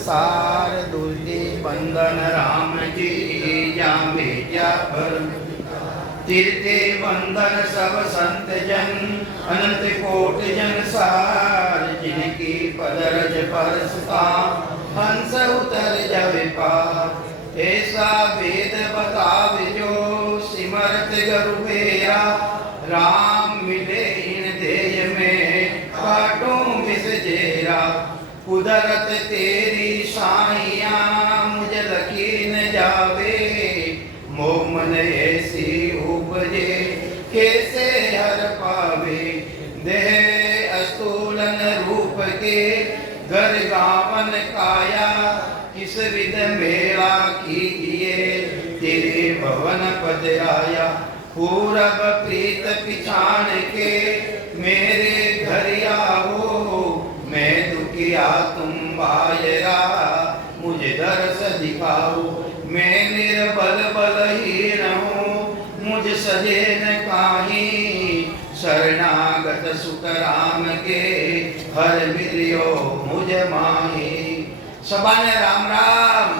सार दुर्दि बंधन राम जी जामे क्या पर तीर्थे बंधन सब संत जन अनंत कोट जन सार जिनकी पदरज परसता हंस उतर जावे पार ऐसा वेद बतावे जो सिमरत गरुबेरा राम मिले इन देय में काटों विस जेरा कुदरत तेरी साइया मुझे लकीन जावे मोह मन ऐसी उपजे कैसे हर पावे देह अस्तूलन रूप के घर गावन काया किस विध मेला कीजिए तेरे भवन पद आया पूरब प्रीत पिछाण के मेरे घर आओ मैं दुखिया तुम बायरा मुझे दर्श दिखाओ मैं निर्बल बलहीन हूँ मुझ सहे न काही शरणागत सुत राम के हर मिलियो मुझ माही सबाने राम राम।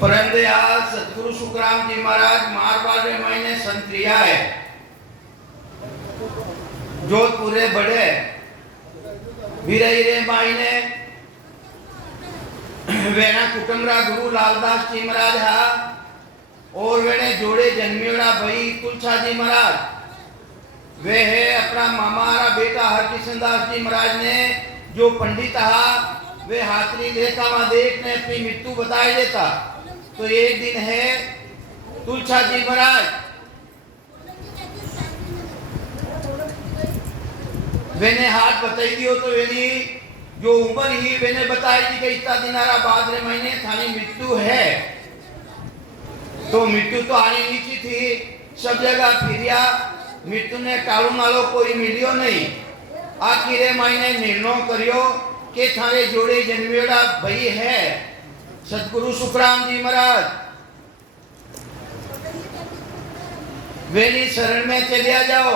परंदयाल सतगुरु सुखराम जी महाराज मारवाड़ में महीने संत्रिया है जोधपुर बड़े वीरे मायने वेना कुटुंबरा गुरु लालदास जी महाराज हा और वेने जोड़े जन्मियोड़ा भाई तुलसा जी महाराज वे है अपना मामारा बेटा हरकिशन दास जी महाराज ने जो पंडित हा वे हाथरी लेखा में देखने अपनी मृत्यु बताई देता तो एक दिन है तुलसा जी महाराज वेने हाथ बताई दियो तो वेनी जो उम्र ही वेने बताई दी कि इतना दिनारा बाद रे महीने थानी मृत्यु है तो मृत्यु तो आनी नीची थी सब जगह फिरिया मृत्यु ने टालू नालो कोई मिलियो नहीं आखिर महीने निर्णय करियो के थारे जोड़े जन्मेड़ा भाई है सतगुरु सुखराम जी महाराज वेनी शरण में चलिया जाओ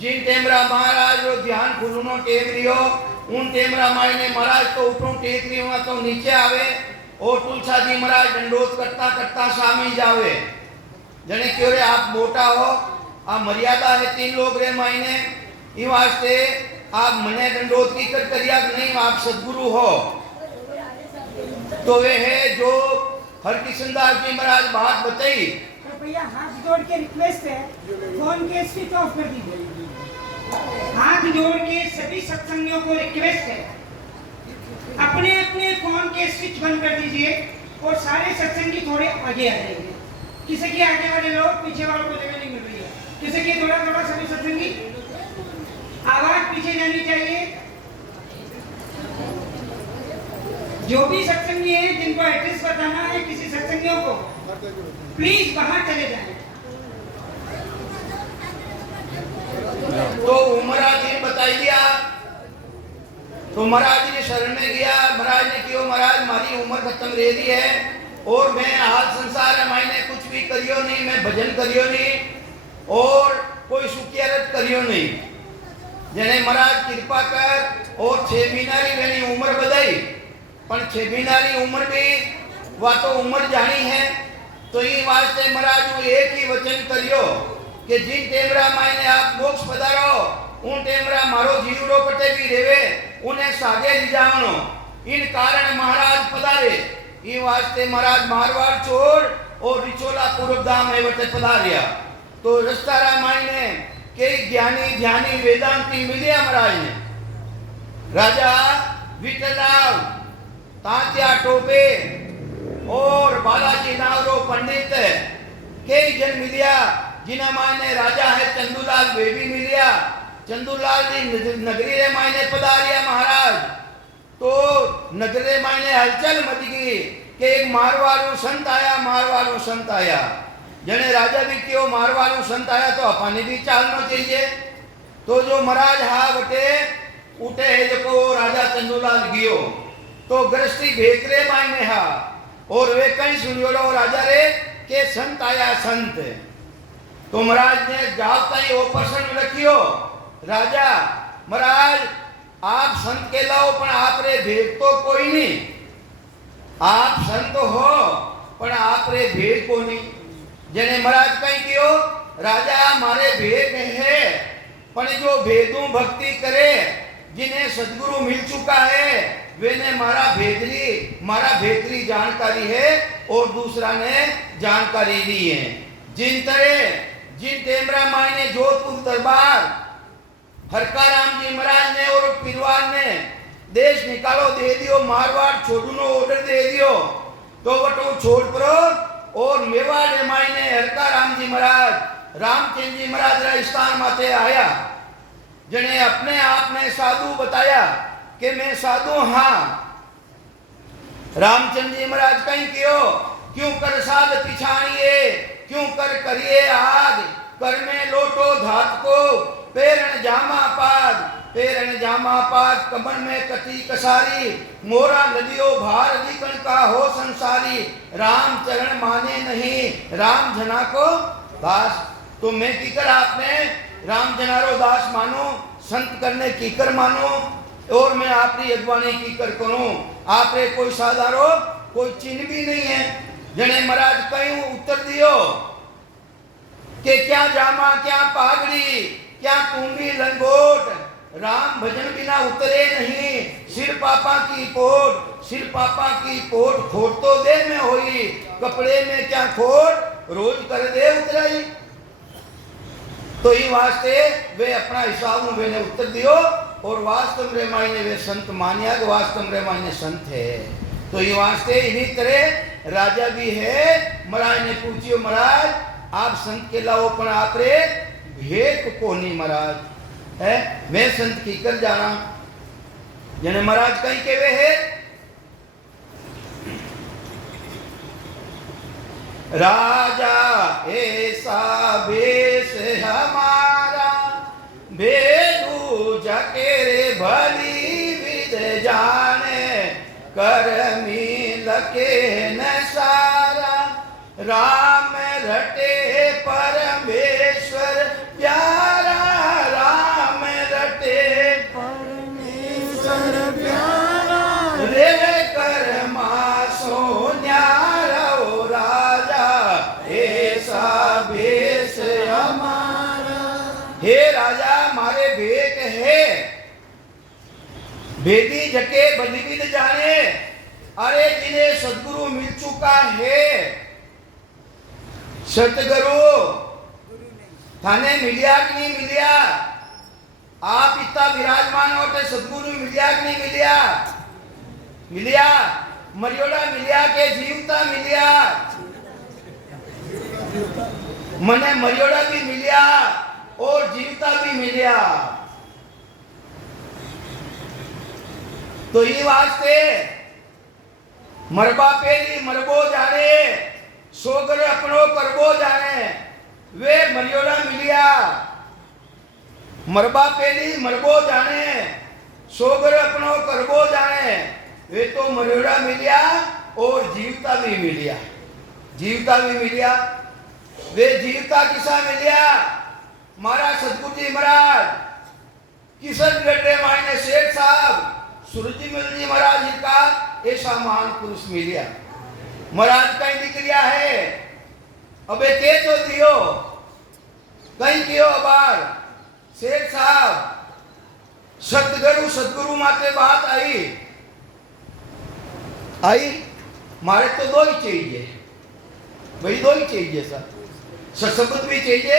जिन टेमरा महाराज रो ध्यान खुलनो टेम रियो उन टेमरा मायने महाराज तो ऊपरों टेक रियो तो नीचे आवे और तुलसा जी महाराज दंडोत करता करता सामी जावे जने क्यों रे आप मोटा हो आ मर्यादा है 3 लोग रे मायने ई वास्ते आप मने दंडोत की कर करिया नहीं आप सद्गुरु हो तो वे है जो हरकिशन दास जी महाराज बात बताई भैया हाथ जोड़ के रिक्वेस्ट है फोन के स्विच ऑफ कर दीजिए हाथ जोड़ के सभी सत्संगियों को रिक्वेस्ट है अपने अपने फोन के स्विच बंद कर दीजिए और सारे सत्संगी थोड़े आगे आ जाइए किसी के आगे वाले लोग पीछे वालों को जगह नहीं मिल रही है किसी के थोड़ा थोड़ा सभी सत्संगी आवाज पीछे जानी चाहिए जो भी सत्संगी है जिनको एड्रेस बताना है किसी सत्संगियों को प्लीज बाहर चले जाएं तो महाराज जी बताई दिया तो महाराज जी ने शरण में गया महाराज ने क्यों महाराज हमारी उम्र खत्म रह रही है और मैं हाल संसार है मैंने कुछ भी करियो नहीं मैं भजन करियो नहीं और कोई सुखियारत करियो नहीं जने महाराज कृपा कर और 6 महीना री मेरी उम्र बधाई पर 6 महीना री उम्र भी वा तो उम्र जानी है तो ये वास्ते महाराज वो एक ही वचन करियो कि जिन टेमरा मायने आप मोक्ष पधारो उन टेमरा मारो जीवड़ो पटे भी रेवे उन्हें सागे ले जावनो इन कारण महाराज पधारे ये वास्ते महाराज मारवाड़ छोड़ और रिचोला पूर्व धाम में वटे पधारिया तो रस्तारा मायने के ज्ञानी ध्यानी वेदांती मिलिया महाराज ने राजा विठलराव तात्या टोपे और बालाजी नावरो पंडित कई जन मिलिया जिन्हें मायने राजा है चंदूलाल वे भी मिलिया चंदूलाल जी नगरी रे मायने पधारिया महाराज तो नगरे मायने हलचल मच गई कि एक मारवाड़ू संत आया जने राजा भी क्यों मारवाड़ू संत आया तो अपने भी चालना चाहिए तो जो महाराज हा बटे उठे है जो राजा चंदूलाल गियो तो गृहस्थी भेकरे मायने हा और वे कहीं सुनियोड़ो राजा रे के संत आया संत। तो महाराज ने जाप ताई वो प्रश्न रखियो राजा महाराज आप संत के लाओ पण आप रे भेद तो कोई नहीं, आप संत हो पण आप रे भेद को नहीं। जने महाराज कहीं कियो राजा मारे भेद है पण जो भेदू भक्ति करे जिन्हें सदगुरु मिल चुका है वेने मारा भेदरी जानकारी है और दूसरा ने जानकारी दी है। जिन टेमरा माई ने जोधपुर दरबार हरकाराम जी महाराज ने और पीरवार ने देश निकालो दे दियो मारवाड़ छोड़नो ऑर्डर दे दियो तो वटो छोड़ परो और मेवाड़ माई ने हरकाराम जी महाराज रामचंद्र जी महाराज राजस्थान माते आया जने अपने आप ने साधु बताया कि मैं साधु हाँ। रामचंद्र जी महाराज कहीं क्यों क्यों कर साध पिछाड़िए क्यों कर करिए आग कर में लोटो धात को पेरण जामा पाद कमर में कटी कसारी मोरा नदियों भार दिकण का हो संसारी राम चरण माने नहीं राम जना को दास। तो मैं कीकर आपने राम जनारो दास मानो संत करने कीकर मानो और मैं आपकी अगवानी कीकर करूं। आप रे कोई साधारो कोई चिन्ह भी नहीं है। जने महाराज कहीं उत्तर दियो कि क्या जामा क्या पागड़ी क्या तुम्बी लंगोट राम भजन बिना उतरे नहीं सिर पापा की पोट खोट तो दे में होई कपड़े में क्या खोट रोज कर दे उतराई। तो ये वास्ते वे अपना हिसाब में ने उत्तर दियो और वास्तव में मायने वे संत मानिया कि वास्तव में मायने संत है। तो ये वास्ते इन्हीं तरह राजा भी है। महाराज ने पूछियो महाराज आप संत के लाओ पण आप रे भेद को नहीं महाराज है मैं संत की कर जाना। जने महाराज कहीं के वे है राजा ऐसा बेस हमारा भेदू जकेरे भली विद जाने करमी लके न सारा राम रटे परमेश्वर प्यारा राम रटे परमेश्वर प्यारा रे कर मासो न्यारा ओ राजा ऐसा भेष हमारा। हे राजा मारे भेद है भेदी जके बलिविद जाने अरे जिन्हें सदगुरु मिल चुका है सतगुरु थाने मिलिया कि नहीं मिलिया आप इतना विराजमान होते सदगुरु मिलिया कि नहीं मिलिया मिलिया मरियोड़ा मिलिया के जीवता मिलिया मने मरियोड़ा भी मिलिया और जीवता भी मिलिया। तो ये वास्ते मरबा पेली मरबो जाने सोगर अपनो करबो जाने वे मरियोड़ा मिलिया मरबा पेली मरबो जाने सोगर अपनो करबो जाने वे तो मरियोड़ा मिलिया और जीवता भी मिलिया वे जीवता किसा मिलिया महाराज सतगुरु जी महाराज किशन गड्ढे मायने शेठ साहब सूरजमल जी महाराज जी का ऐसा महान पुरुष मिलिया। महाराज कहीं निकलिया है अबे के तो दियो कहीं कियो अबार शेठ साहब सतगुरु माते बात आई मारे तो दो ही चाहिए भाई दो ही चाहिए सर शब्द भी चाहिए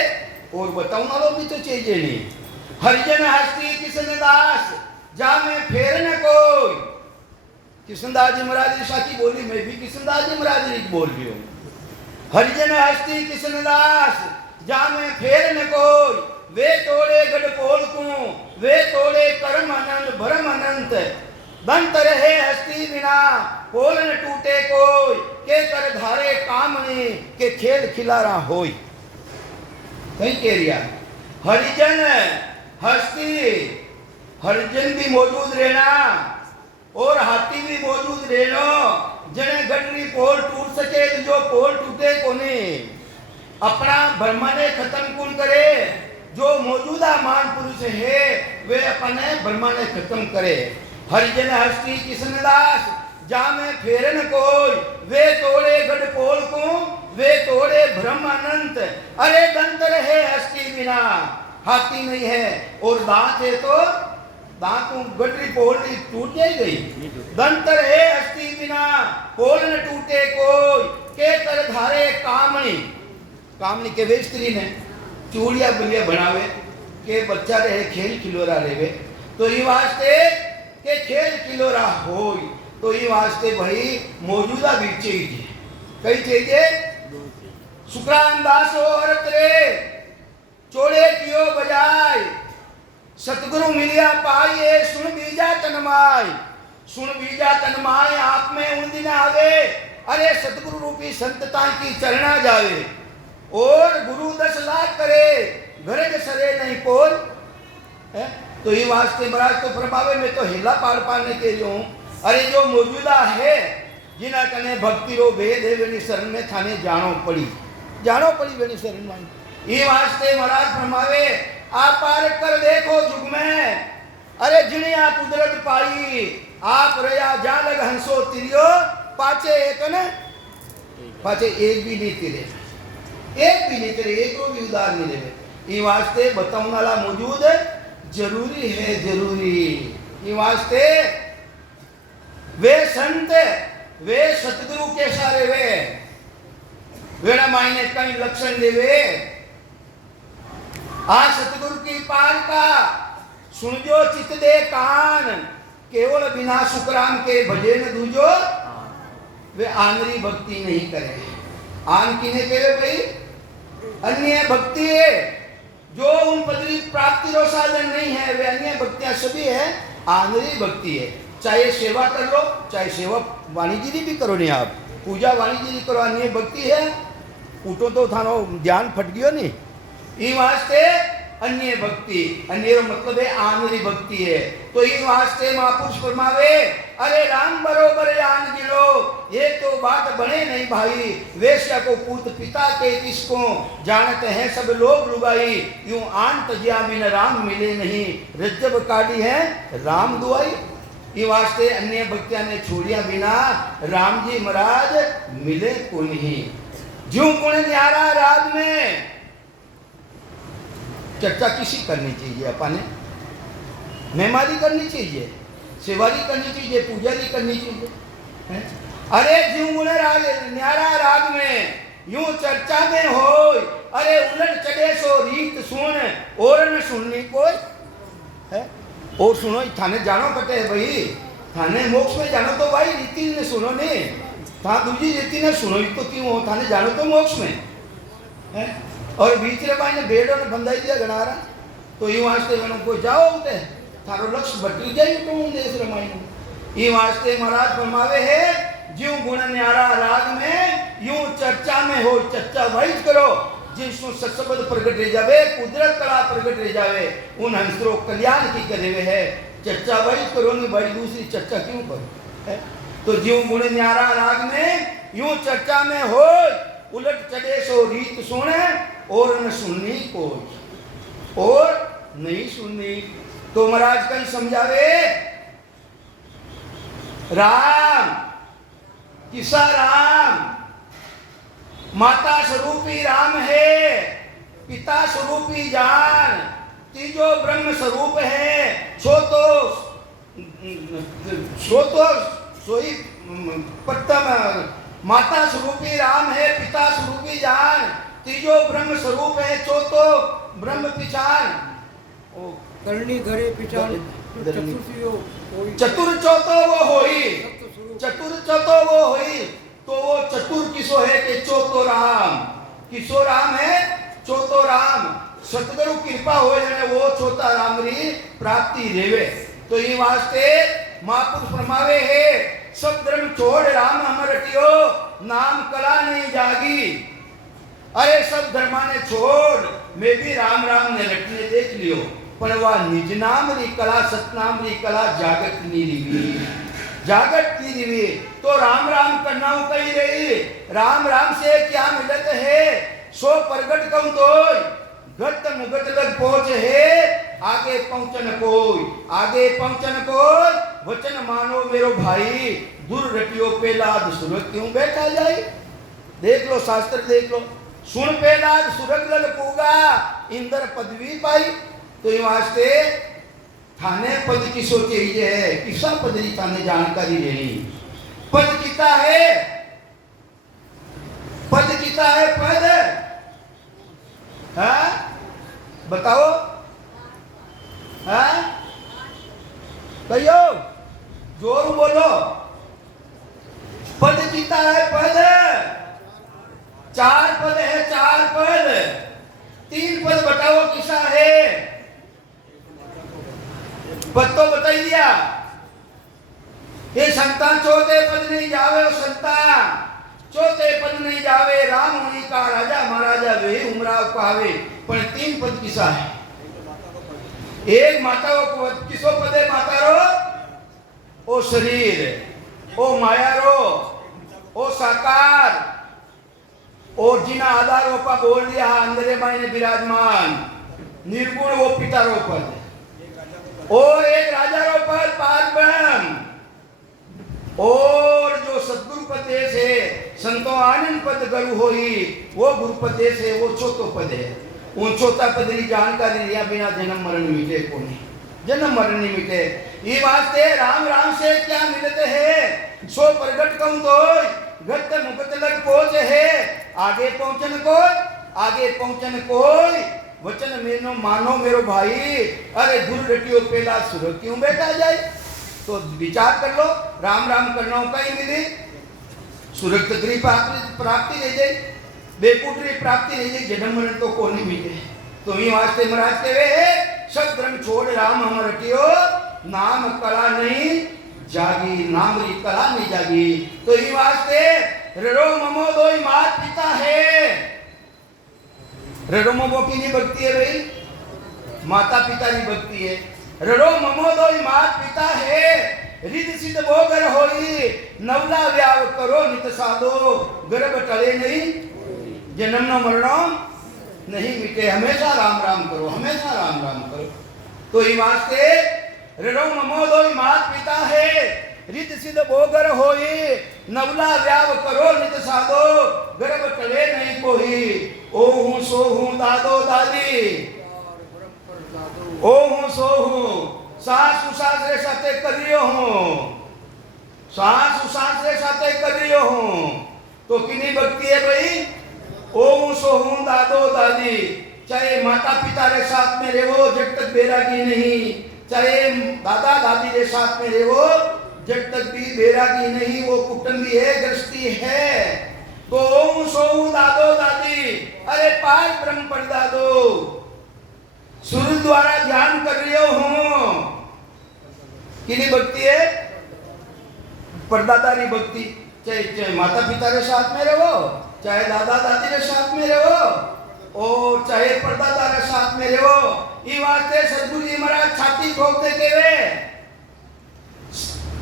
और बताऊंगा लोग भी तो चाहिए नहीं। हरिजन हस्ती किशन दास जा में फेर न कोई किशनदास जी महाराज जी साकी बोली मैं भी किशनदास जी महाराज जी बोल रही हूँ। हरिजन हस्ती किशनदास जा में फेर न कोई वे तोड़े गढ़ पोल को वे तोड़े कर्म अनंत भरम अनंत दंत रहे हस्ती बिना पोल न टूटे कोई के कर धारे कामनी के खेल खिलारा होई। कहीं कह रिया हरिजन हस्ती हरिजन भी मौजूद रहना और हाथी भी मौजूद रहनो जने गडरी पोल टूट सके तो जो पोल टूटे कोने अपना ब्रह्मांड खत्म कौन करे जो मौजूदा मान पुरुष है वे अपने ब्रह्मांड खत्म करे हरिजन हस्ती किसनदास जा में फेरन कोई वे तोड़े गढ़ पोल को वे तोड़े ब्रह्म अनंत अरे दंत रहे हस्ती बिना हाथी नहीं है और दांत है तो दांतों गडरी पोल टूट जाएगी दंत रहे हस्ती बिना पोल न टूटे कोई के तर धारे कामनी के वे स्त्री ने चूड़िया बुलिया बनावे के बच्चा रहे खेल खिलोरा रेवे तो ये वास्ते के खेल खिलोरा होई तो ये वास्ते भाई मौजूदा भी चाहिए कई चाहिए शुक्रान दासो औरत रे चोड़े कियो बजाय सतगुरु मिलिया पाइए सुन बीजा तनमाय आप में उन दिन आवे अरे सतगुरु रूपी संतता की चरणा जावे और गुरु 10 लाख करे घरे के सरे नहीं कोई है तो ये वास्ते महाराज तो प्रभावे में तो हिला पार पाने के लिए हूँ अरे जो मौजूदा है जिना कने भक्ति रो भेद है वेनी शरण में थाने जानो पड़ी वेनी शरण में ये वास्ते महाराज फरमावे आप पार कर देखो जुग में अरे जिने आप कुदरत पाई आप रया जा लग हंसो तिरियो पाचे एक भी नहीं तिरे एक को भी उदार नहीं देवे ये वास्ते बताऊनाला मौजूद जरूरी है ये वास्ते वे संत वे सतगुरु के सारे वेड़ा मायने कई लक्षण देवे आ सतगुरु की पार का सुन जो चित दे कान केवल बिना सुखराम के भजे न दूजो वे आंतरिक भक्ति नहीं करे आन किने केवे भाई अन्य भक्ति है जो उन पदवी प्राप्ति रो साधन नहीं है वे अन्य भक्तियां सभी है आंतरिक भक्ति है चाहे सेवा कर लो चाहे सेवा वाणिज्य भी करो नहीं आप पूजा वाणिज्य करो अन्य भक्ति है उठो तो थानो ध्यान फट गयो नहीं ये वास्ते अन्य भक्ति अन्य मतलब है आंतरिक भक्ति है तो ये वास्ते महापुरुष फरमावे अरे राम बरोबर जान गिलो ये तो बात बने नहीं भाई वेश्या को पूत पिता के किसको जानते हैं सब लोग लुगाई यूं आन तजिया बिन राम मिले नहीं रज्जब काटी है राम दुआई ये वास्ते अन्य भक्तियां ने छोड़िया बिना राम जी महाराज मिले को नहीं ज्यों गुण न्यारा राग में चर्चा किसी करनी चाहिए अपने मेहमानी करनी चाहिए सेवारी करनी चाहिए पूजारी करनी चाहिए अरे ज्यों गुण राग न्यारा राग में यूं चर्चा में हो अरे उलट चढ़े सो रीत सुन और न सुननी कोई है और सुनो थाने जानो कटे भाई थाने मोक्ष में जानो तो भाई रीति ने सुनो ने था दूसरी रीति ने सुनो तो क्यों हो थाने जानो तो मोक्ष में है और बीच रे भाई ने बेड़ों ने बंधाई दिया गणारा तो ये वास्ते मैंने को जाओ उठे थारो लक्ष्य बदल जाए तो देश रमाई ये वास्ते महाराज फरमावे है ज्यों गुण न्यारा राग में यूं चर्चा में हो चर्चा वाइज करो जिसको सत्सबद प्रकट रह जावे कुदरत कला प्रकट रह जावे उन हंसरो कल्याण की करे हुए है चर्चा वाइज करो नहीं भाई दूसरी चर्चा क्यों करो तो ज्यों गुण न्यारा राग में यूं चर्चा में हो उलट चढ़े सो रीत सुने और न सुननी कोई और नहीं सुननी तो महाराज कहीं समझावे राम किसा राम माता स्वरूपी राम है पिता स्वरूपी जान तीजो ब्रह्म स्वरूप है छो तो सोई प्रथम माता स्वरूपी राम है पिता स्वरूपी जान तीजो ब्रह्म स्वरूप है चौथो ब्रह्म पिछान करनी घरे पिछान चतुर चौथो वो होई तो वो चतुर किसो है कि चौथो राम किसो राम है चौथो राम सतगुरु कृपा हो जाने वो चौथा राम री प्राप्ति रेवे तो ये वास्ते महापुरुष फरमावे है सब धर्म छोड़ राम हम रटियो नाम कला नहीं जागी अरे सब धर्मा ने छोड़ मैं भी राम राम ने रटने देख लियो पण वा निज नाम री कला सतनाम री कला जागत नी रिवी जागत की रिवी। तो राम राम करना कही रही, राम राम से क्या मिलत है, सो प्रगट कहूं तो गत मुगत लग पहुंच है, आगे पहुंचन कोई, आगे पहुंचन कोई, वचन मानो मेरो भाई, दूर रटियो पेलाद सुरग क्यों बैठा जाए। देख लो शास्त्र देख लो, सुन पेलाद सुरग लग पूगा, इंद्र पदवी पाई। तो ये वास्ते थाने पद की सोचे ये है, किसा पद की थाने जानकारी लेनी, पद किता है, पद किता है, पद हाँ बताओ, हाँ कहियो जोर बोलो, पद किता है, पद चार पद है, चार पद, तीन पद बताओ किसा है, पद तो बताई दिया। ये संतान चौथे पद नहीं जावे, संतान चौथे पद नहीं जावे, राम होनी का राजा महाराजा वे उमराव पावे, पर तीन पद किसा है। एक माता को किसो पद है, माता रो ओ शरीर, ओ माया रो, ओ साकार, ओ जिना आधारों का बोल दिया अंदर मायने विराजमान, निर्गुण वो पिता रो पद, और एक राजा रो पद पारब्रह्म, और जो सदगुरु पद है संतो आनंद पद गुरु होई, वो गुरु पद है, वो चौथो पद है। उन चौथा पद की जानकारी लिया बिना जन्म मरण मिटे को नहीं, जन्म मरण नहीं मिटे। ये वास्ते राम राम से क्या मिलते है, सो प्रगट कहूं तो गत मुगत लग पहुंच है, आगे पहुंचन कोई, आगे पहुंचन कोई, वचन मेनो मानो मेरो भाई, अरे दूर रटियो पेला सुरग क्यों बैठा जाए। तो विचार कर लो, राम राम करना कहीं मिले, सुरग तकरी प्राप्ति नहीं जाए, बेकुटरी प्राप्ति नहीं जाए, जन्म मरण तो को नहीं मिले। तो ये वास्ते महाराज कहे है, सब धर्म छोड़ राम हम रटियो, नाम कला नहीं जागी, नाम री कला नहीं जागी। तो ये वास्ते ररो ममो दोई मात पिता है, ररो ममो की नहीं भक्ति है भाई, माता पिता की भक्ति है। ररो ममो दोई मात पिता है, रिद सिद्ध भोगर होई, नवला व्याव करो नित साधो, गर्भ टले नहीं, जन्म न मरणो नहीं मिटे, हमेशा राम राम करो, हमेशा राम राम करो। तो ये वास्ते ररो ममो दोई मात पिता है, रिद सिद्ध भोगर होई, नवला व्याव करो नित साधो, गर्भ टले नहीं कोई, ओ हूं सो हूं दादो दादी, ओ हूं सो हूं, सासु सासरे साथे करियो हूं, सासु सासरे साथे करियो हूं। तो किनी भक्ति है भाई, ओ हूं सो हूं दादो दादी, चाहे माता पिता रे साथ में रहो जब तक बैरागी नहीं, चाहे दादा दादी रे साथ में रहो जब तक भी बैरागी नहीं, वो कुटुंबी है, गृहस्थी है। तो ओ हूं सो हूं दादो दादी, अरे पार ब्रह्म पर दादो, सूर्य द्वारा ध्यान कर रही हूं। किनी भक्ति है, परदादारी भक्ति, चाहे माता पिता के साथ में रहो, चाहे दादा दादी के साथ में रहो, और चाहे परदादा के साथ में रहो। ये वास्ते सदगुरु जी महाराज छाती ठोकते केवे,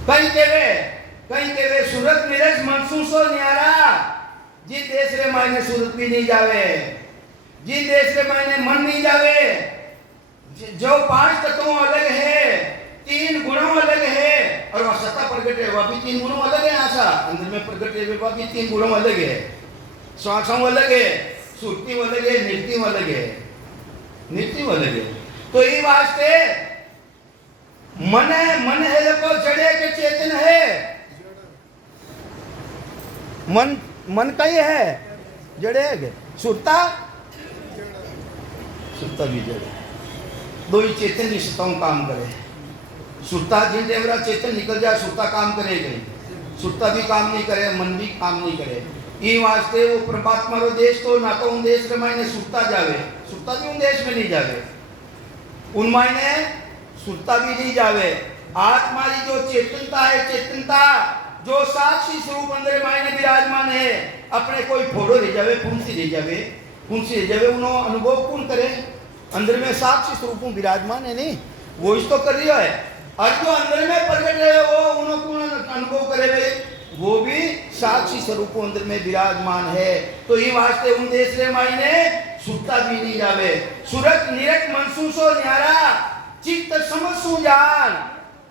कहीं केवे सूरत मिरज मनसूसो न्यारा, जिन देश रे मायने सूरत भी नहीं जावे, जिन देश रे मायने मन नहीं जावे, जो पांच तत्वों अलग है, तीन गुणों अलग है, और वह सत्ता प्रकट है, वह भी तीन गुणों अलग है, आशा अंदर में प्रकट है, वह भी तीन गुणों अलग है, श्वासों अलग है, सुरती अलग है, नृत्य अलग है, नृत्य अलग है। तो ये वास्ते मन है, मन है देखो जड़े के चेतन है, मन कहीं है जड़े, सुरता सुरता भी जड़े, दो ही चेतन की सत्ताओं काम करे। सुरता जिन देवरा चेतन निकल जाए, सुरता काम करेगी, सुरता भी काम नहीं करे, मन भी काम नहीं करे। ये वास्ते वो परमात्मा रो देश तो ना तो उन देश के मायने सुरता जावे, सुरता भी उन देश में नहीं जावे, उन मायने सुरता भी नहीं जावे। आत्मा की जो चेतनता है, चेतनता जो साक्षी स्वरूप अंदर मायने विराजमान है, अपने कोई फोड़ो ले जावे, फुंसी ले जावे, फुंसी ले जावे, उन्होंने अनुभव कौन करे, अंदर में साक्षी स्वरूप विराजमान है नहीं, वो इस तो कर रही है। और जो अंदर में प्रकट रहे वो उनको अनुभव करे वे, वो भी साक्षी स्वरूप अंदर में विराजमान है। तो ये वास्ते उन देश रे मायने सुता भी नहीं जावे, सुरत निरक मनसू सो न्यारा, चित्त समसु जान,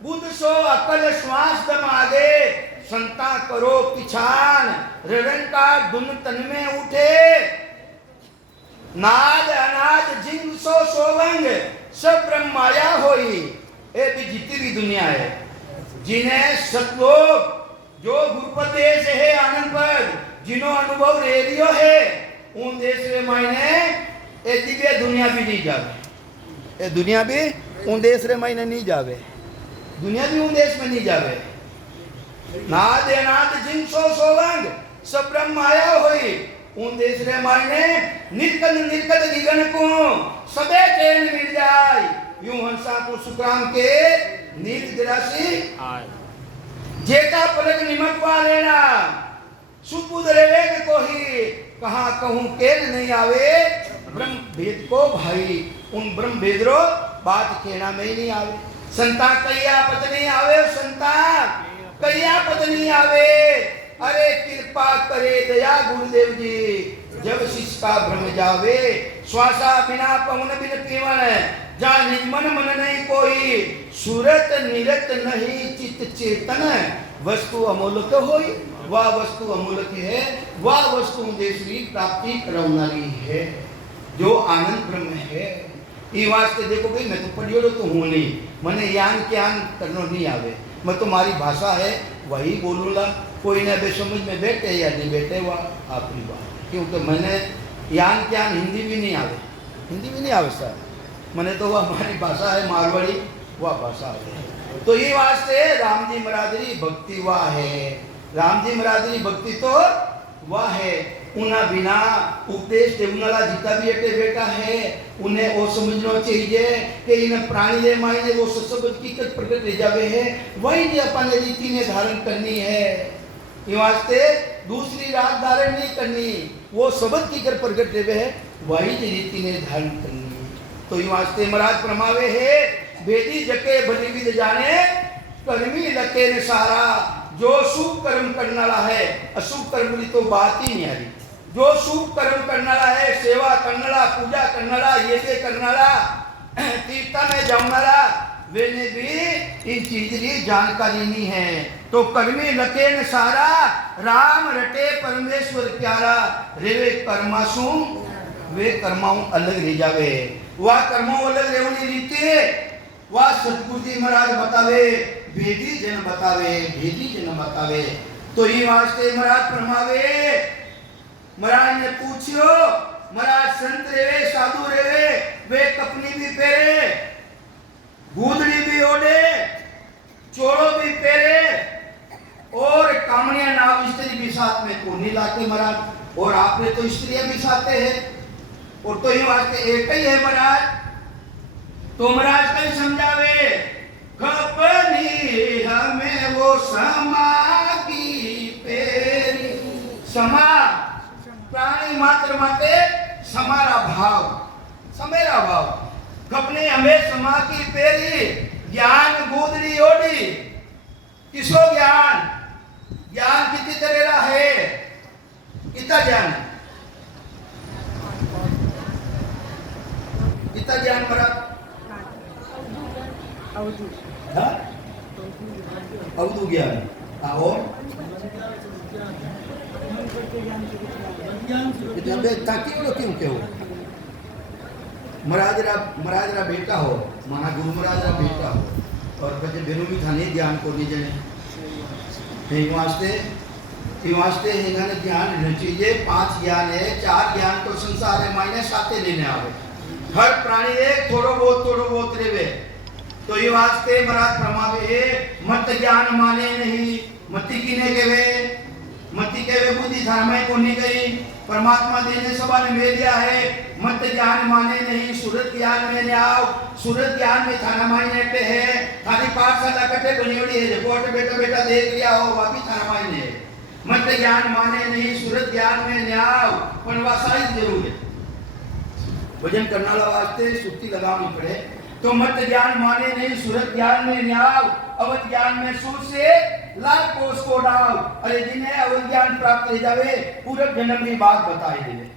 बुद्ध सो अकल श्वास दम आगे, संता करो पिछान, रड़न का धुन तन में उठे, नाद अनाद जिंग सो सोवंग, सब ब्रह्म माया होई। ये भी जितनी भी दुनिया है, जिन्हें सतलोक जो गुरुपद देश है आनंद पर, जिन्हों अनुभव रेडियो है, उन देश में मायने ये दिव्य दुनिया भी नहीं जावे, ये दुनिया भी उन देश रे मायने नहीं जावे, दुनिया भी उन देश में नहीं जावे। नाद अनाद जिन सो सोवंग सब ब्रह्म माया होई, उन देश रे मायने निर्कल निर्कल निगन को सबे चैन मिल जाए, यूं हंसा को सुक्राम के नीत गिरासी जेका पलक निमटवा लेना, सुबुद रेवे को ही कहा कहूं केल नहीं आवे, ब्रह्म भेद को भाई उन ब्रह्म भेदरो बात कहना में ही नहीं आवे। संता कैया पत्नी आवे, संता कैया पत्नी आवे, अरे कृपा करे दया गुरुदेव जी, जब शिष्य का भ्रम जावे, श्वासा बिना पवन बिन पीवन, जहाँ निज मन मन नहीं कोई, सूरत निरत नहीं चित्त चेतन, वस्तु अमूलक होई, वह वस्तु अमूलक है, वह वस्तु देशरी प्राप्ति करवनारी है, जो आनंद ब्रह्म है। ये वास्ते देखो भाई मैं तो पढ़ियो तो हूँ नहीं, मने यान ज्ञान करना नहीं आवे, मैं तुम्हारी भाषा है वही बोलूँगा, कोई ने बे समझ में बैठे या नहीं बैठे वह आपकी बात, क्योंकि मैंने यान ज्ञान हिंदी भी नहीं आवे, हिंदी भी नहीं आवे सर, मैंने तो वह हमारी भाषा है मारवाड़ी, वह भाषा है। तो ये वास्ते राम जी महाराजरी भक्ति वह है, राम जी महाराजरी भक्ति तो वह है, उन्हें बिना उपदेश देवनाला जितना भी अटे बेटा है, उन्हें वो समझना चाहिए कि इन प्राणी दे मायने वो सत्संग की प्रकट रह जावे है, वही जो अपने रीति ने धारण करनी है, ये वास्ते दूसरी रात धारण नहीं करनी, वो शब्द की कर प्रकट रहे है, वही जो रीति ने धारण करनी। तो ये वास्ते महाराज फरमावे है, भेदी जके भली विद जाने, कर्मी लके ने सारा, जो शुभ कर्म करने वाला है, अशुभ कर्म की तो बात ही नहीं आ रही, जो शुभ कर्म करने वाला है, सेवा करने वाला, पूजा करने वाला, ये करने वाला, तीर्थ में जाने वाला, वेने भी इन चीज की जानकारी नहीं है। तो कर्मी लकेन सारा, राम रटे परमेश्वर प्यारा, रेवे कर्मासु वे कर्माओं अलग रह जावे, वह कर्मों अलग रहने रीति है, वह सतगुरु जी महाराज बतावे, भेदी जन बतावे, भेदी जन बतावे। तो ये वास्ते महाराज फरमावे, महाराज ने पूछियो, महाराज संत रेवे साधु रेवे, वे कपनी भी पेरे, गूदड़ी भी ओढ़े, चोड़ो भी पेरे, और कामनिया नाव स्त्री भी साथ में को नहीं लाते महाराज, और आपने तो स्त्रियां भी साथे हैं, और तो ये वास्ते एक ही है महाराज। तो महाराज कहीं समझावे, कपनी हमें वो समा की पेरी, समा प्राणी मात्र माते समारा भाव, समेरा भाव, कपनी हमें समा की पेरी, ज्ञान गोदरी ओढ़ी, किसो ज्ञान, ज्ञान कितनी तरह है, कितना ज्ञान, कितना ज्ञान महाराज, अवधू ज्ञान, और ताकि वो क्यों क्यों महाराज रा बेटा हो, माना गुरु महाराज रा बेटा हो, और बच्चे बेनू भी थाने ज्ञान को नहीं जने, एक वास्ते इन्होंने ज्ञान लेना चाहिए। 5 ज्ञान है, 4 ज्ञान तो संसार है मायने साथे लेने आवे, हर प्राणी एक थोड़ो बहुत रेवे। तो ये वास्ते महाराज फरमावे, मत ज्ञान माने नहीं, मति किने केवे, मति केवे बुद्धि धर्म को नहीं गई, परमात्मा देने सभा ने भेज दिया है, मत ज्ञान माने नहीं, सूरत ज्ञान में ले आओ, सूरत ज्ञान में थाना मायने पे है, थानी पाठशाला कटे बनियोड़ी है, रिपोर्ट बेटा बेटा देख लिया हो, वह भी थाना मायने है, मत ज्ञान माने नहीं, सूरत ज्ञान में ले आओ, पर वासाई जरूर है, भजन करने वाला वास्ते सुक्ति लगानी पड़े। तो मत ज्ञान माने नहीं सूरत ज्ञान में न्याव, अवध ज्ञान में सूर से लाख कोस को डाव। अरे जिन्हें अवध ज्ञान प्राप्त हो जावे पूरब जन्म की बात बताई देवे।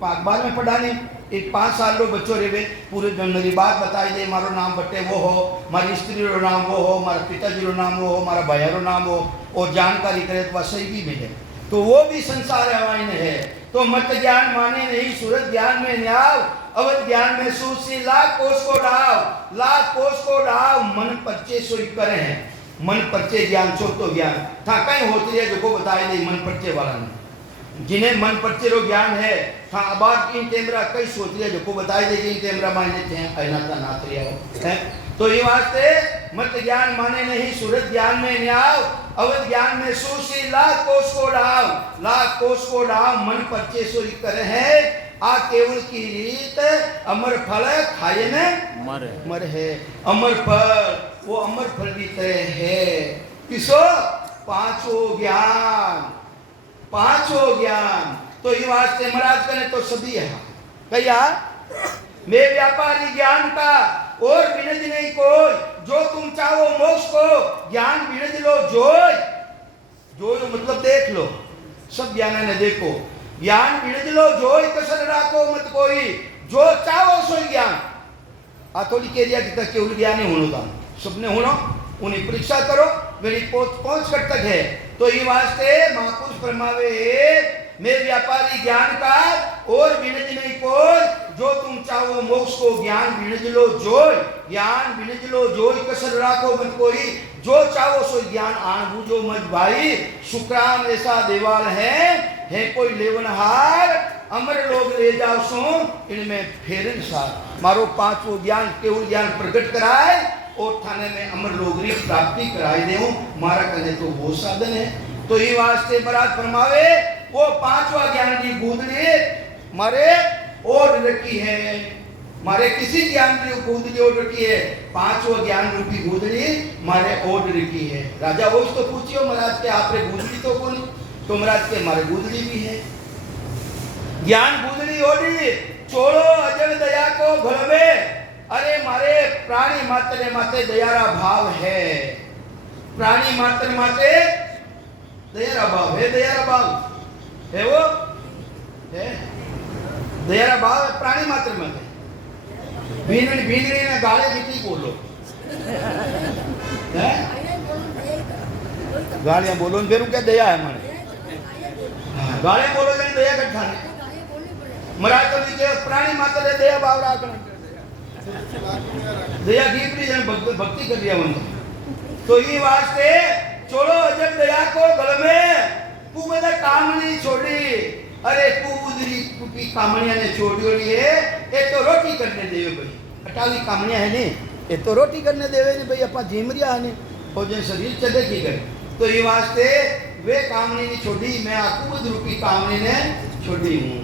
बाद में पढ़ा नहीं, एक 5 साल रो बच्चों रेवे पूरे जन्म की बात बताई दे, मारो नाम बटे वो हो, मारी स्त्री रो नाम वो हो, मारा पिताजी रो नाम वो हो, मारा भाई रो नाम हो, और जानकारी करे तो सही भी मिले। तो वो भी संसार हवाइन है। तो मत ज्ञान माने नहीं सूरत ज्ञान में न्याव, अवध ज्ञान में सूसी लाख कोस को डाव। लाख कोस को डाव मन परचे सोई करे हैं। मन परचे ज्ञान छो तो ज्ञान था कहीं होती है जो को बताए नहीं मन परचे वाला ने। जिन्हें मन परचे रो ज्ञान है था आबाद इन कैमरा कई सोच रहे जो को बताए दे कि इन कैमरा माने थे ऐना था नात्रिया है। तो ये वास्ते मत ज्ञान माने नहीं सूरत ज्ञान में न्याव, अवध ज्ञान में सूसी लाख कोस को डाव। लाख कोस को डाव मन परचे सोई करे है। आ केवल की रीत अमर फल खाए न मर है। अमर फल वो अमर फल की तरह है। किसो पांचों ज्ञान। तो ये वास्ते महाराज कने तो सभी है भैया मैं व्यापारी ज्ञान का और बिनज नहीं कोई। जो तुम चाहो मोक्ष को ज्ञान बिनज लो जो मतलब देख लो सब ज्ञान ने देखो। ज्ञान बिनज लो जोय कसर राखो मत कोई। जो चाहो सो ज्ञान आ थोड़ी कह दिया कि केवल ज्ञान ही होनो था सबने होनो उन्हें परीक्षा करो मेरी पहुंच कर तक है। तो ये वास्ते महापुरुष फरमावे मैं व्यापारी ज्ञान का और बिनज नहीं कोई। जो तुम चाहो मोक्ष को ज्ञान बिनज लो जोय। ज्ञान बिनज लो जोय कसर राखो मत कोई। जो चाहो सो ज्ञान आन बूझो मत भाई। शुक्राम ऐसा देवाल है कोई लेवनहार। अमर लोग ले जाओ सो इनमें फेरन सार। मारो पांचों ज्ञान केवल ज्ञान प्रकट कराए और थाने में अमर लोगरी प्राप्ति कराई दे मारा कने तो वो साधन है। तो ये वास्ते बरात फरमावे वो पांचवा ज्ञान की गूंदड़ी मारे ओढ़ रखी है। मारे किसी ज्ञान की गूंदड़ी ओढ़ रखी है। पांचवा ज्ञान रूपी गूंदड़ी मारे ओढ़ रखी है। राजा वो तो पूछियो महाराज के आपरे गूंदड़ी तो कौन। तो महाराज के मारे गूंदड़ी भी है। ज्ञान गूंदड़ी ओढ़ी चोड़ो अजब दया को घड़वे। अरे मारे प्राणी मात्र माते दयारा भाव है। प्राणी मात्र माते दयारा भाव है। दयारा भाव है वो है। दयारा भाव है प्राणी मात्र माते। भीनड़ी ने गाले कितनी बोलो है गालियां बोलो फिर क्या दया है माने गालियां बोलो जन दया कट्ठा ने महाराज तो नीचे प्राणी मात्र दया भाव राखना दया गीपरी जन भक्ति कर दिया उन्होंने। तो ये वास्ते चोड़ो अजब दया को गल में कुबदा कामनी छोड़ी। अरे कुबुदरी की कामनिया ने छोड़ी है। ये तो रोटी करने देवे भाई अटाली कामनिया है नहीं ये तो रोटी करने देवे नहीं भाई अपना झीमरिया है नहीं और जन शरीर चले की करे। तो ये वास्ते वे कामनी ने छोड़ी मैं कुबुद रूपी कामनी ने छोड़ी हूँ।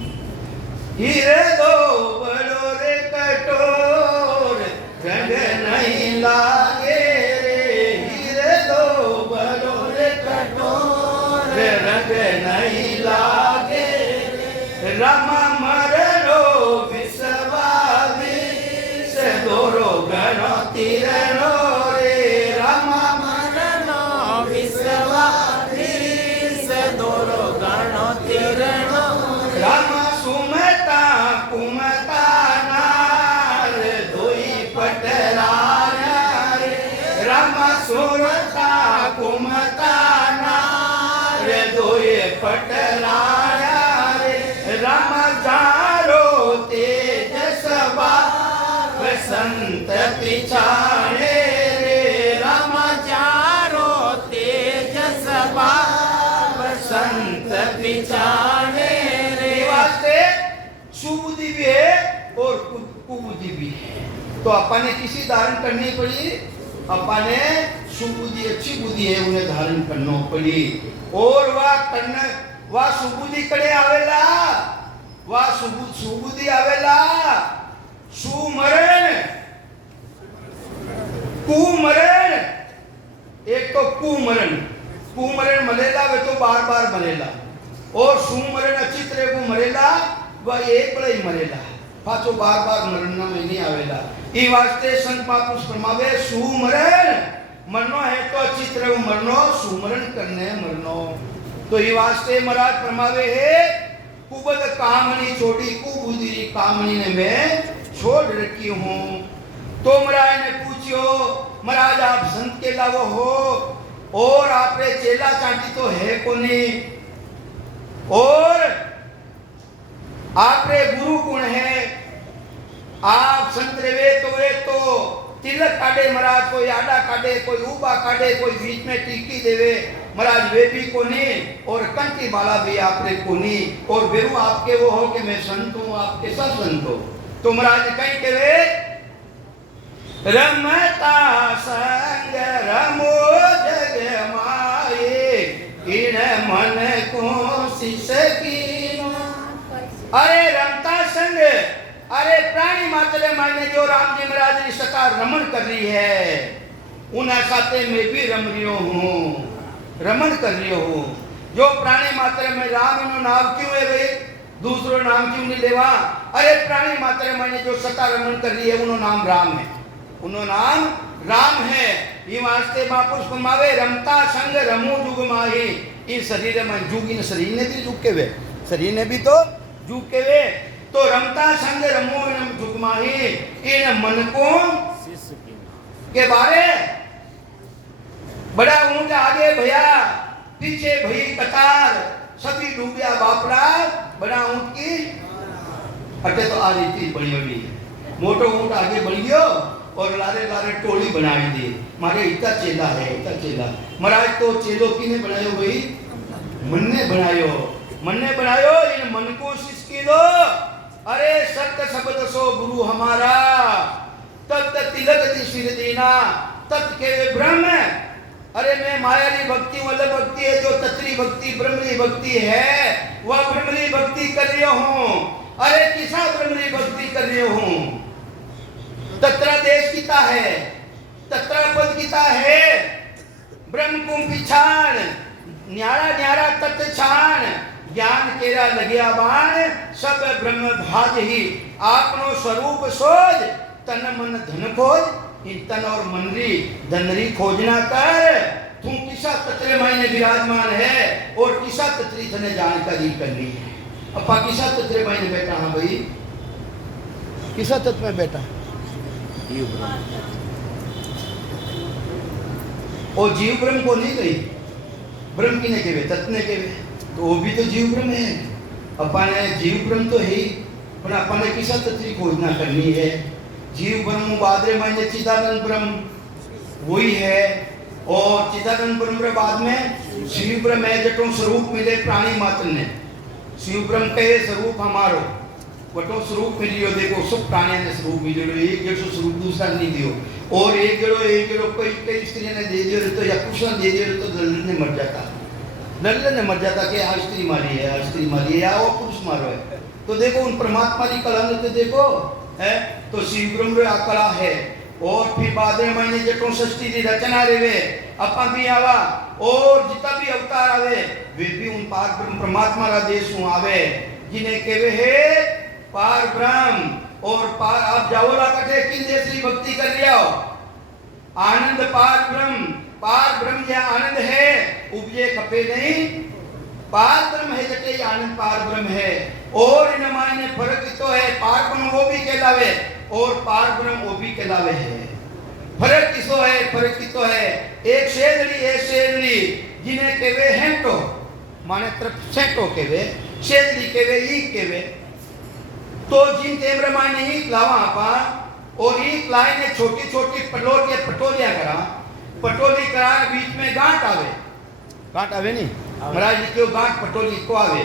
हीरे दो बड़ो रे कटोर रंग नहीं लागे रे। हीरे दो बड़ो रे कटोर रंग नहीं लागे रे। रामा मरो विश्वामी से दोरो गणो तीरनो रे। रामा मरो विश्वामी से दोरो गणो तीरनो। रामा सुमता कुमता नार दोई पटराना रे। रामा सुरता कुमता नार दोई पटराना रे। रामा जारो तेज सबा संत पिछाड़े रे। रामा जारो तेज सबा संत पिछाड़े रे। वास्ते सुबुद्धि भी है और कुबुद्धि भी है। तो अपन ने किसी धारण करनी पड़ी। अपन ने सुबुद्धि अच्छी बुद्धि है उन्हें धारण करना पड़ी। और वह सुबुद्धि कड़े आवेला वह सुबुद्धि आवेला सुमरण कुमरण। एक तो कुमरण मरेला वे तो बार बार मरेला और सुमरण अच्छी तरह को मरेला वह एक बड़ा ही मरेला। पाछो बार बार मरण में नहीं आवेला। ई वास्ते संत महापुरुष फरमावे सुमरण मरनो है तो अच्छी तरह मरनो, सुमरण करने मरनो। तो ई वास्ते महाराज फरमावे है कुबद कामनी छोड़ी कुबुदरी कामनी ने मैं छोड़ रखी हूँ। तो महाराज ने पूछियो महाराज आप संत के लावो हो और आपने चेला चाटी तो है कोनी और आपरे गुरु कौन है? आप संत वे तो तिलक काटे महाराज, कोई आडा काटे, कोई ऊबा काटे, कोई बीच में टीकी देवे महाराज वे भी कोनी और कंठी माला भी आपरे कोनी और बेरू आपके वो हो कि मैं संत हूँ, आपके सब संत हो। तो महाराज कहीं के वे रमता संग रमो जग माए इन मन को शिष की। अरे रमता संग, अरे प्राणी मात्र मायने जो राम जी महाराज की सका रमन कर रही है उन्हें साथे में भी रम रियो हूँ, रमन कर रियो हूँ। जो प्राणी मात्र में राम इनो नाम क्यों है भाई, दूसरो नाम क्यों नहीं लेवा? अरे प्राणी मात्र मायने जो सका रमन कर रही है उनो नाम राम है, उनो नाम राम है। ये वास्ते महापुरुष फरमावे रमता संग रमो जुग माही। इस शरीर में जुग, इन शरीर ने भी जुग के वे, शरीर ने भी तो जुग के वे। तो रमता संग रमो इन जुग माही इन मन को के बारे बड़ा ऊंट आगे भैया पीछे भई कतार सभी डूबिया बापड़ा बड़ा ऊंट की अटे तो आ रही थी बड़ी बड़ी मोटो ऊंट आगे बढ़ गयो और लारे लारे टोली बनाई दी। मारे इतना चेला है, इतना चेला। महाराज तो चेलो किने बनायो भाई? मन ने बनायो, मन ने बनायो। इन मन को सिसकी दो। अरे सत्य शब्द सो गुरु हमारा तत् तिलक दी सिर दीना तत् के ब्रह्म। अरे मैं मायाली भक्ति हूँ, अलग भक्ति है जो तत्री भक्ति ब्रह्मली भक्ति है वह ब्रह्मली भक्ति कर रही हूँ। अरे किसा ब्रह्मली भक्ति कर रही हूँ? तत्रा देश किता है, तत्रा पद किता है, ब्रह्म को पिछाण न्यारा न्यारा तत्व छाण ज्ञान केरा लगिया बाण सब ब्रह्म भाज ही आपनो स्वरूप सोज तन मन धन खोज। इन तन और मनरी धनरी खोजना कर। तू किसा तत्रे मायने विराजमान है और किसा तत्री थने जानकारी करनी है। अपा किसा तत्रे मायने बैठा हाँ भाई, किसा तत्व में बैठा और जीव ब्रह्म को नहीं गई, ब्रह्म की ने केवे तत्व ने केवे तो वो भी तो जीव ब्रह्म है। अपने जीव ब्रह्म तो है ही पर अपने किसा तत्व खोजना करनी है। जीव ब्रह्म बादरे मायने चिदानंद ब्रह्म वही है और चिदानंद ब्रह्म बाद में शिव ब्रह्म है जटों स्वरूप मिले प्राणी मात्र ने। शिव ब्रह्म कहे स्वरूप हमारो वटो स्वरूप मिलियो। देखो सब प्राणी ने स्वरूप मिलियो, एक जैसो स्वरूप दूसरा नहीं दियो और एक जड़ो कोई कई स्त्री ने दे दियो तो या कुछ दे दियो तो दल्ले ने मर जाता, दल्ले ने मर जाता कि आज स्त्री मारी है, आज स्त्री मारी है या वो पुरुष मारो है। तो देखो उन परमात्मा की कला ने तो देखो है तो शिव ब्रह्म कला है। और फिर बाद में मैंने जटों सृष्टि की रचना रेवे अपा भी आवा और जितना भी अवतार आवे वे भी उन पार ब्रह्म परमात्मा का देश हूँ आवे जिन्हें केवे है पार ब्रह्म। और पार आप जाओला कटे किन जैसी भक्ति कर लिया हो आनंद पार ब्रह्म यह आनंद है उपजे खपे नहीं। पार ब्रह्म है जटे आनंद पार ब्रह्म है और इन मायने फर्क तो है। पार ब्रह्म वो भी कहलावे और पार ब्रह्म वो भी कहलावे है। फर्क किसो है, फर्क कितो है। एक शेरली जिन्हें केवे हेंटो माने तरफ सेंटो केवे शेरली केवे ई केवे। तो जिन तेम्र मायने ही लावा आपा और एक लाइन ने छोटी छोटी पटोलियां करा, पटोली करा बीच में गांठ आवे नहीं महाराज जी क्यों गांठ पटोली को आवे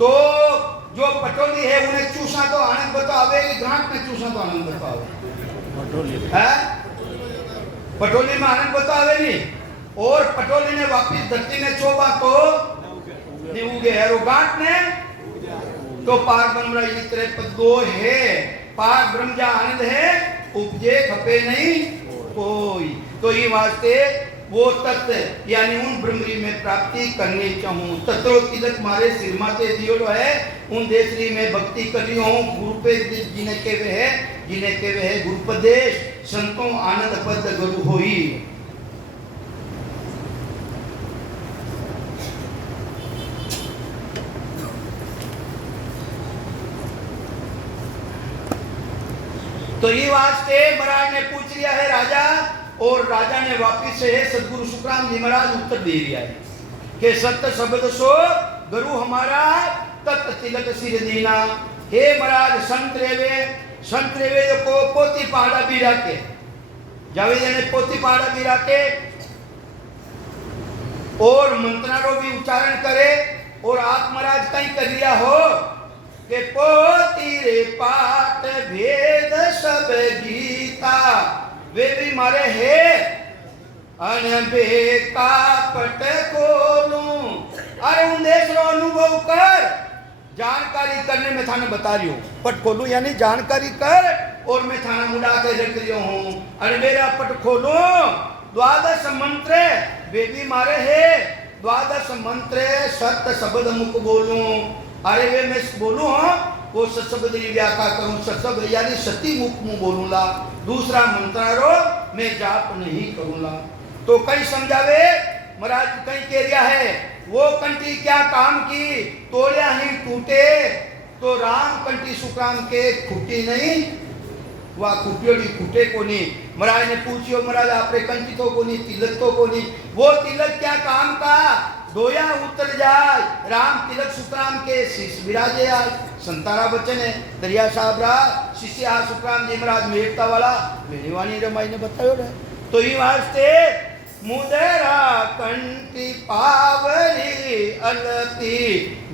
तो जो पटोली है उन्हें चूसा तो आनंद बतो आवे कि गांठ में चूसा तो आनंद बतो आवे है। पटोली में आनंद बतो आवे नहीं और पटोली ने वापिस धरती में चोबा तो नहीं उगे है और गांठ ने तो पार ब्रह्म इतने पदो है। पार ब्रह्म जा आनंद है उपजे खपे नहीं कोई। तो ये वास्ते वो तत्व यानी उन ब्रह्मरी में प्राप्ति करनी चाहूं। तत्रो तिलक मारे सिर माते दियोड़ो है उन देशरी में भक्ति करी हूं। गुरु पे जिन्हें के वे है गुरुपदेश संतों आनंद पद गुरु होई। तो ये वास्ते महाराज ने पूछ लिया है राजा, और राजा ने वापिस से सदगुरु सुखराम जी महाराज उत्तर दे दिया है कि सत्य शब्द सो गुरु हमारा तत् तिलक सिर दीना। हे महाराज संत रेवे को पोती पहाड़ा भी राके जावे ने पोती पहाड़ा भी राके और मंत्रारो भी उच्चारण करे। और आप महाराज कहीं कर लिया हो के पोती रे पाठ भेद सब गीता वे भी मारे है अनबे का पट खोलूं। अरे उन देश रो अनुभव कर, जानकारी करने में थाने बता रही हूँ। पट खोलूं यानी जानकारी कर और मैं थाना मुड़ा के रख रही हूँ। अरे मेरा पट खोलूं द्वादश मंत्र वे भी मारे है द्वादश मंत्र सत्य शब्द मुख बोलूं। अरे वे मैं बोलूं वो सत्शब्द व्याख्या करूं सत्शब्द यानी सती मुख मुंह बोलूंगा। दूसरा मंत्रारो मैं जाप नहीं करूंगा। तो कहीं समझावे महाराज कहीं कह रिया है वो कंठी क्या काम की तोड़िया ही टूटे। तो राम कंठी सुखराम के खुटी नहीं वह खुटियोड़ी खुटे को नहीं। महाराज ने पूछियो महाराज आपने कंठी तो को नहीं तिलक तो को नहीं। वो तिलक क्या काम का दोया उतर जाए राम तिलक सुखराम के शिष्य विराजे आज संतारा बच्चन है दरिया साहबरा शिष्य आ सुखराम जी महाराज मेहता वाला मेरी वाणी रमाई ने बतायो रे। तो ये वास्ते मुदरा कंठी पावरी अलती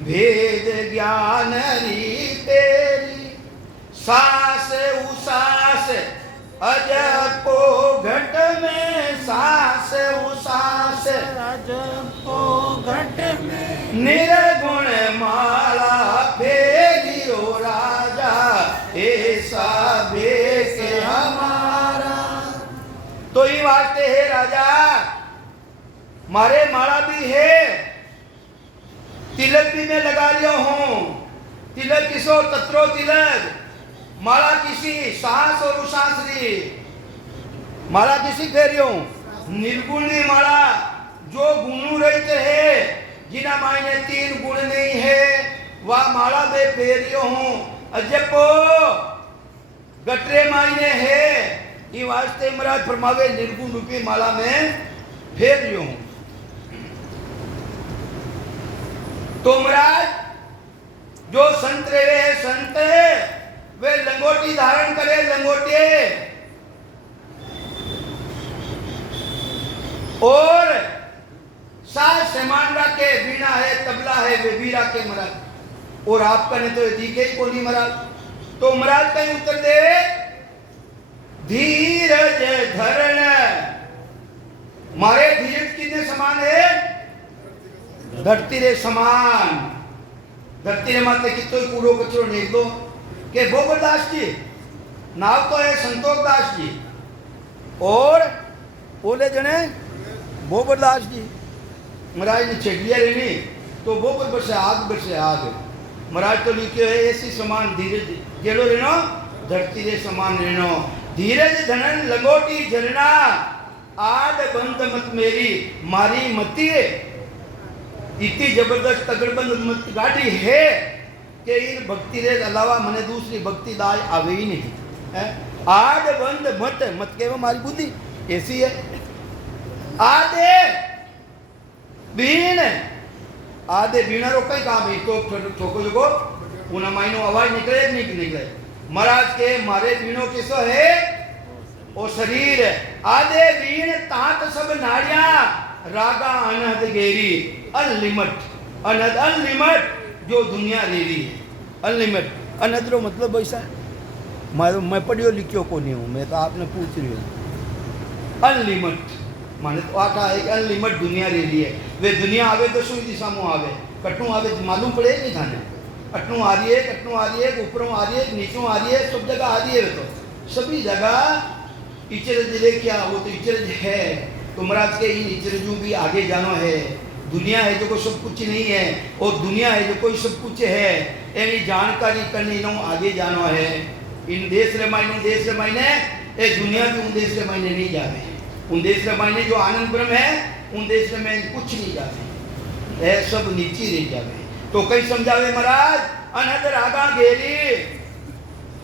भेद ज्ञान री तेरी सास उसास अजपो घट में सास उसास अजपो घट में निर्गुण माला फेरियो राजा ऐसा भेष हमारा। तो ये वास्ते है राजा मारे माला भी है तिलक भी मैं लगा लिया हूँ। तिलक किसो तत्रो तिलक माला किसी सास और उसासरी माला किसी फेरियो निर्गुणी माला जो गुणु रहते हैं जिना मायने तीन गुण नहीं है वह माला में फेरियो हूँ। अजपो गटरे मायने है ये वास्ते महाराज फरमावे निर्गुण रूपी माला में फेरियो हूँ। तो महाराज जो संत रेवे है संत वे लंगोटी धारण करे लंगोटे और साज सामान रखे बीना है तबला है वे भी रखे महाराज। और आपका ने तो दिखे ही को नहीं महाराज। तो महाराज कहीं उत्तर दे धीरज धरण मारे धीरज कितने समान है धरती रे समान। धरती रे माते कितो कूड़ो कचरो नहीं दो के भोगदास जी नाव तो है संतोष दास जी और बोले जने भोगदास जी महाराज ने छेड़िया रहनी तो भोगर बरसे आग महाराज तो लिखे है ऐसी समान धीरज जेड़ो रहनो धरती रे समान रहनो। धीरज धनन लंगोटी झरना आड बंद मत मेरी मारी मती इतनी जबरदस्त तगड़बंद मत गाड़ी है कि इन भक्ति रे अलावा मने दूसरी भक्ति दाय आवे ही नहीं है। आड बंद मत के वो मारी बुद्धि ऐसी है। आधे बीना रो कई काम है तो ठोको जो उना मायनो आवाज निकले नहीं निकले। महाराज के मारे बीनो किसो है ओ शरीर आधे बीन तात सब नाड़िया रागा अनहद गेरी अनलिमिट जो दुनिया ले रही है अनलिमिट। अनहद रो मतलब ऐसा मैं पढ़ियो लिखियो को नहीं हूँ मैं तो आपने पूछ रही हूँ। अनलिमिट माने तो आटा है अनलिमिट दुनिया ले रही है। वे दुनिया आवे तो सुई दिशा में आवे कटू आवे मालूम पड़े नहीं थाने अटनू आ रही है ऊपरों आ रही है नीचों आ रही है सब जगह आ रही है। तो सभी जगह इचरज लेके वो तो इचरज है तो महाराज के इन इचरजू भी आगे जानो है। दुनिया है जो को सब कुछ नहीं है और दुनिया है जो कोई सब कुछ है, एनी जानकारी करनी नो आगे जानो है। इन देश रे मायने ए दुनिया भी उन देश रे मायने नहीं जावे, उन देश रे मायने जो आनंद ब्रह्म है उन देश रे में कुछ नहीं जावे, ए सब नीचे रह जावे। तो कई समझावे महाराज अनहद रागा गेली,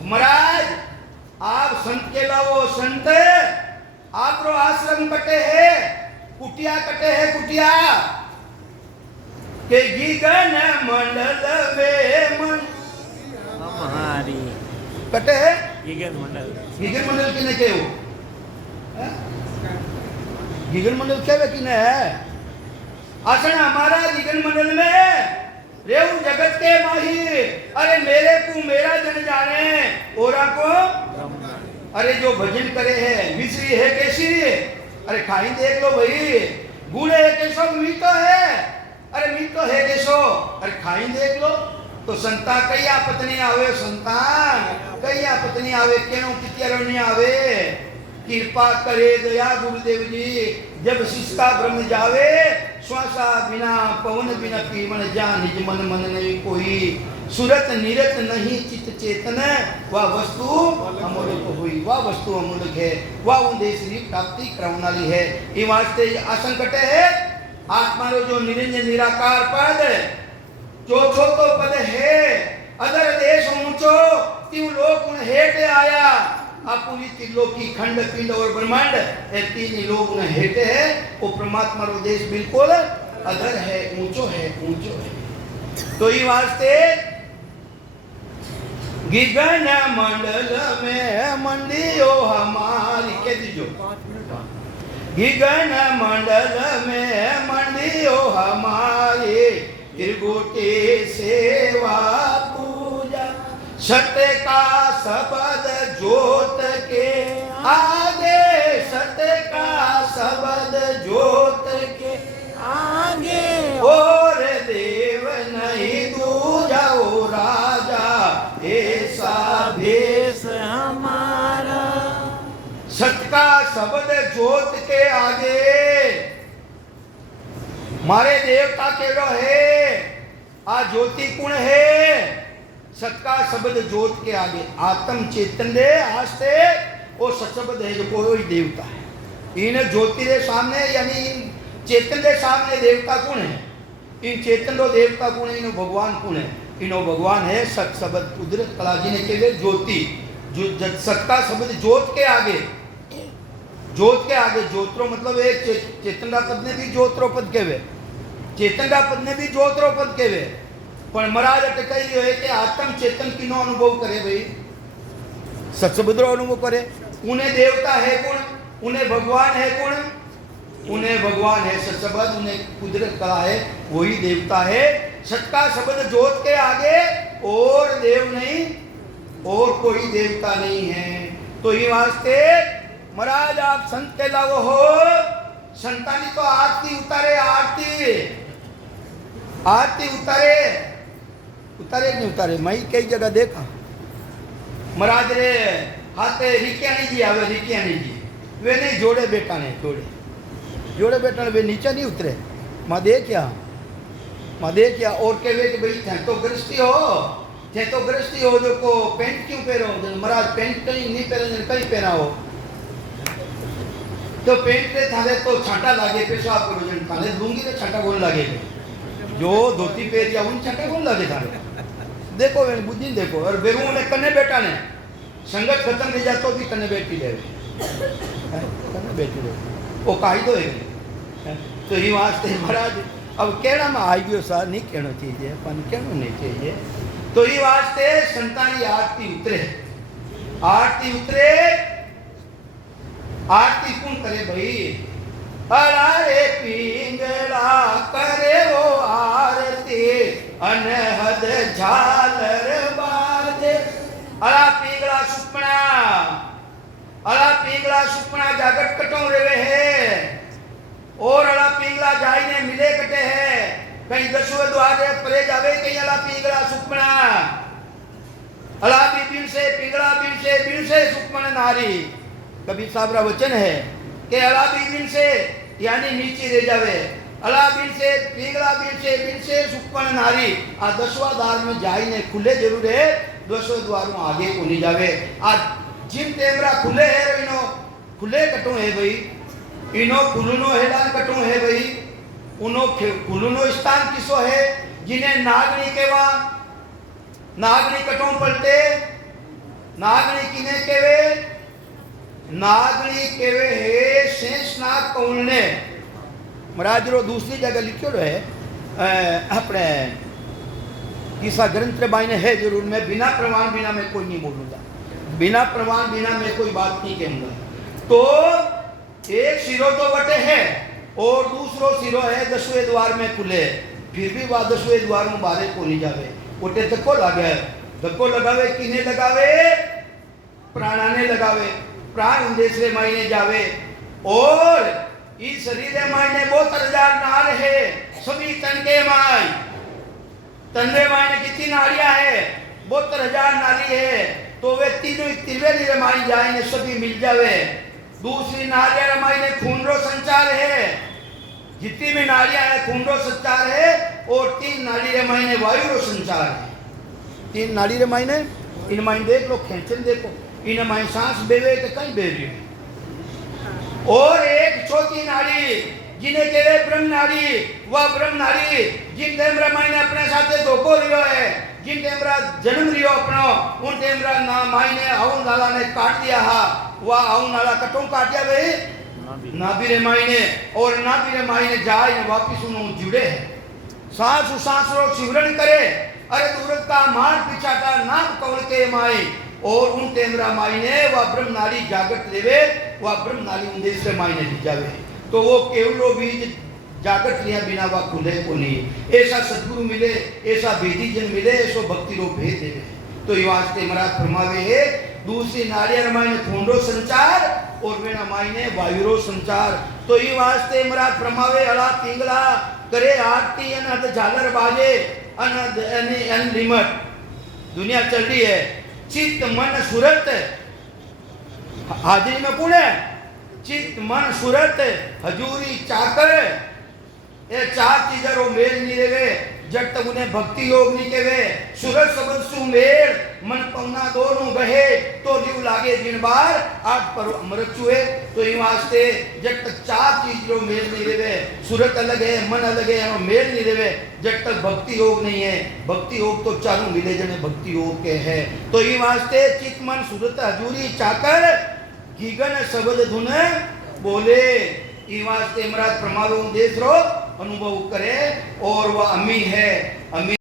महाराज आप संत के लाओ, संत आप रो आश्रम कटे है, कुटिया कटे है, कुटिया के गीगन मंडल वे मन हमारी कटे है। गीगन मंडल किने के हो? गीगन मंडल क्या किने है? असन हमारा गीगन मंडल में रेव जगत के माही, अरे मेरे को मेरा जन जाने, ओरा को अरे जो भजन करे है मिश्री है कैसी, अरे खाई देख लो भाई, गुड़े है कैसो, मीठो है, अरे मीठो है कैसो, अरे खाई देख लो। तो संता कई आपत्ति आवे, संतान कई आपत्ति आवे, केनो कित्यारो नहीं आवे। कृपा करे दया गुरुदेव जी, जब शिष्य का ब्रह्म जावे, श्वासा बिना पवन बिना पीवन जा, निज मन मन नहीं कोई, सुरत निरत नहीं चित चेतन, वह वस्तु अमूल्य हुई, वह वस्तु अमूल्य है, वह उन्देश्य प्राप्ति कराने वाली है। ये वास्ते आसंकट है आत्मा रो जो निरंजन निराकार पद, जो छोटो पद है, अदर देश ऊंचो तीन लोक उन हेटे आया, अपूरी त्रिलोकी खंड पिंड और ब्रह्मांड ये तीन लोग उन हेटे है। वो परमात्मा रो देश बिल्कुल अदर है, ऊंचो है, ऊंचो है। तो ये वास्ते गिगन मंडल में मंडियो हमारी के दीजो, गिगन मंडल में मंडियो हमारी, त्रिगुटी सेवा पूजा, सत्य का शब्द जोत के आगे, सत्य का शब्द जोत के आगे और देव नहीं दूजा, ओ राजा ऐसा भेष हमारा, सत्य का शब्द जोत के आगे मारे देवता केड़ो है, आ ज्योति कुण है, सत का शब्द जोत के आगे आत्म चेतन दे आस्ते वो सत शब्द है जो कोई देवता है। इन ज्योति के सामने यानी इन चेतन के सामने देवता कौन है? इन चेतन रो देवता कौन है? इनो भगवान कौन है? इनो भगवान है सत शब्द कुदरत कला जी ने कहे ज्योति, जो सत का शब्द जोत के आगे, जोत के आगे, जोत्रो मतलब एक चेतन का पद ने भी जोत्रो पद कहवे, चेतन का पद ने भी जोत्रो पद कहवे। पर महाराज अटकाई है कि आत्म चेतन किनो अनुभव करे भाई, सत्सबुद्रो अनुभव करे। उन्हें देवता है कौन? उन्हें भगवान है कौन? उन्हें भगवान है सत्सबद, उन्हें कुदरत कला है, वही देवता है। सत का शब्द जोत के आगे और देव नहीं, और कोई देवता नहीं है। तो ये वास्ते महाराज आप संत के लागो हो, संतानी तो आरती उतारे, आरती आरती उतारे, उतारे नहीं उतारे, मैं कई जगह देखा महाराज रे हाथे रिक्यानी जी आवे, रिक्यानी जी वे नहीं जोड़े बेटा ने, जोड़े बेटा ने वे नीचे नहीं उतरे, माँ देखिया और के वे भाई थे तो गृहस्थी हो, थे तो गृहस्थी हो, जो को पेंट क्यों पहनो? महाराज पेंट कहीं नहीं पहने, कहीं पहना हो तो पेंट रे थाले तो छाटा लागे, पेशाब करो जन थाले लूंगी तो छाटा कौन लागे, जो धोती पहन या उन छाटा कौन लागे थाले। देखो वे बुद्धि देखो, और बेरू ने कने बेटा ने संगत खत्म नहीं जातो भी कने बेटी ले, कने बेटी ले वो काई दो है। तो ये वास्ते महाराज अब कहना में आई गयो सार नहीं कहना चाहिए, पन कहना नहीं चाहिए। तो ये वास्ते संतानी आरती उतरे, आरती उतरे, आरती कौन करे भाई? अरे पिंगला करे वो आरती, अनहद झालर बाजे, अला पिंगला सुपना, अला पिंगला सुपना जागट कटों रेवे है, और अला पिंगला जाई ने मिले कटे है, कहीं दसवें द्वारे परे जावे, कहीं अला पिंगला सुपना, अला बिन से पिंगला बिन से सुपना नारी। कबीर साहब का वचन है कि अला बिन से यानी नीचे रह जावे। अला बिन से पीगला बिन से सुपन नारी आ 10वां द्वार में जाई ने खुले जरूर है, 10वें द्वार में आगे को नहीं जावे। आज जिन टेमरा खुले है इनो खुले कटो है भाई, इनो खुलनो हेलान कटो है भाई, उनो खुलनो स्थान किसो है जिन्हें नागनी केवा, नागनी कटो पलटे, नागनी किने केवे, नागनी केवे है शेषनाग कौलने। महाराज रो दूसरी जगह लिखो है अपने किसा ग्रंथ बाई ने है जरूर, मैं बिना प्रमाण बिना मैं कोई नहीं बोलूंगा, बिना प्रमाण बिना मैं कोई बात नहीं कहूंगा। तो एक सिरो तो बटे है और दूसरो सिरो है 10वें द्वार में खुले, फिर भी वह 10वें द्वार में बारे को नहीं जावे। उठे धक्को लगे, धक्को लगावे किने लगावे, प्राणाने लगावे, प्राण दूसरे महीने जावे। और इस शरीर मायने 72,000 नाल है, सभी तन के माय, तन्ने मायने कितनी नाड़ियां है, 72,000 नाड़ी है। तो वे तीनों त्रिवेणी रमाई जाए ने सभी मिल जावे। दूसरी नाड़ियां रमाई ने खून रो संचार है, जितनी भी नाड़ियां है खून रो संचार है। और 3 नाड़ी रमाई ने वायु रो संचार है। 3 नाड़ी रमाई ने इन माइन देख लो, खेचन देखो, इन माइन सांस बेवे तो कहीं बे रही है। और एक चौथी नाड़ी जिन्हें कहवे ब्रह्म नाड़ी, वह ब्रह्म नाड़ी जिन टेमरा मायने अपने साथे धोखो लियो है, जिन टेमरा जन्म लियो अपनो, उन टेमरा ना मायने आउन नाला ने काट दिया हा, वह आउन नाला कटों काट दिया भाई नाभिरे मायने। और नाभिरे मायने जाए ने वापिस उन जुड़े है, सांस रो सिमरन करे, अरे दूरत का मार पीछा का नाम कौन के माई। और उन टेमरा मायने वह ब्रह्म नाड़ी जागृत लेवे, वह ब्रह्म नाड़ी उन्देश से मायने ली जावे। तो वो केवलो बीज जागृत लिया बिना वह खुले को नहीं। ऐसा सदगुरु मिले, ऐसा वेदी जन मिले, ऐसो भक्ति रो भेद देवे। तो ये वास्ते महाराज फरमावे है, दूसरी नाड़ियां मायने खून रो संचार और वेना मायने वायु रो संचार। तो ये वास्ते महाराज फरमावे, अला पिंगला करे आरती अनहद झालर बाजे अनहद अनलिमिट। दुनिया चल रही है, चित्त मन सूरत हाजिरी में कौन है, चित्त मन सूरत हजूरी चाकर, ये 4 चीजें रो मेल नहीं रेवे जब तक उन्हें भक्ति योग नहीं केवे। सूरत सबद सु मेल मन पौना दोनों गहे, तो लिव लागे दिन बार आठ पर अमृत छुए। तो ये वास्ते जब तक 4 चीज रो मेल नहीं रेवे, सूरत अलग है, मन अलग है, मेल नहीं रेवे, जब तक भक्ति योग नहीं है। भक्ति योग तो चारों मिले जने भक्ति योग के है। तो ये वास्ते चित्त मन सूरत हजूरी चाकर गीगन शब्द धुन बोले। ये वास्ते महाराज प्रमाद देश रो अनुभव करे। और वह अमी है, अमी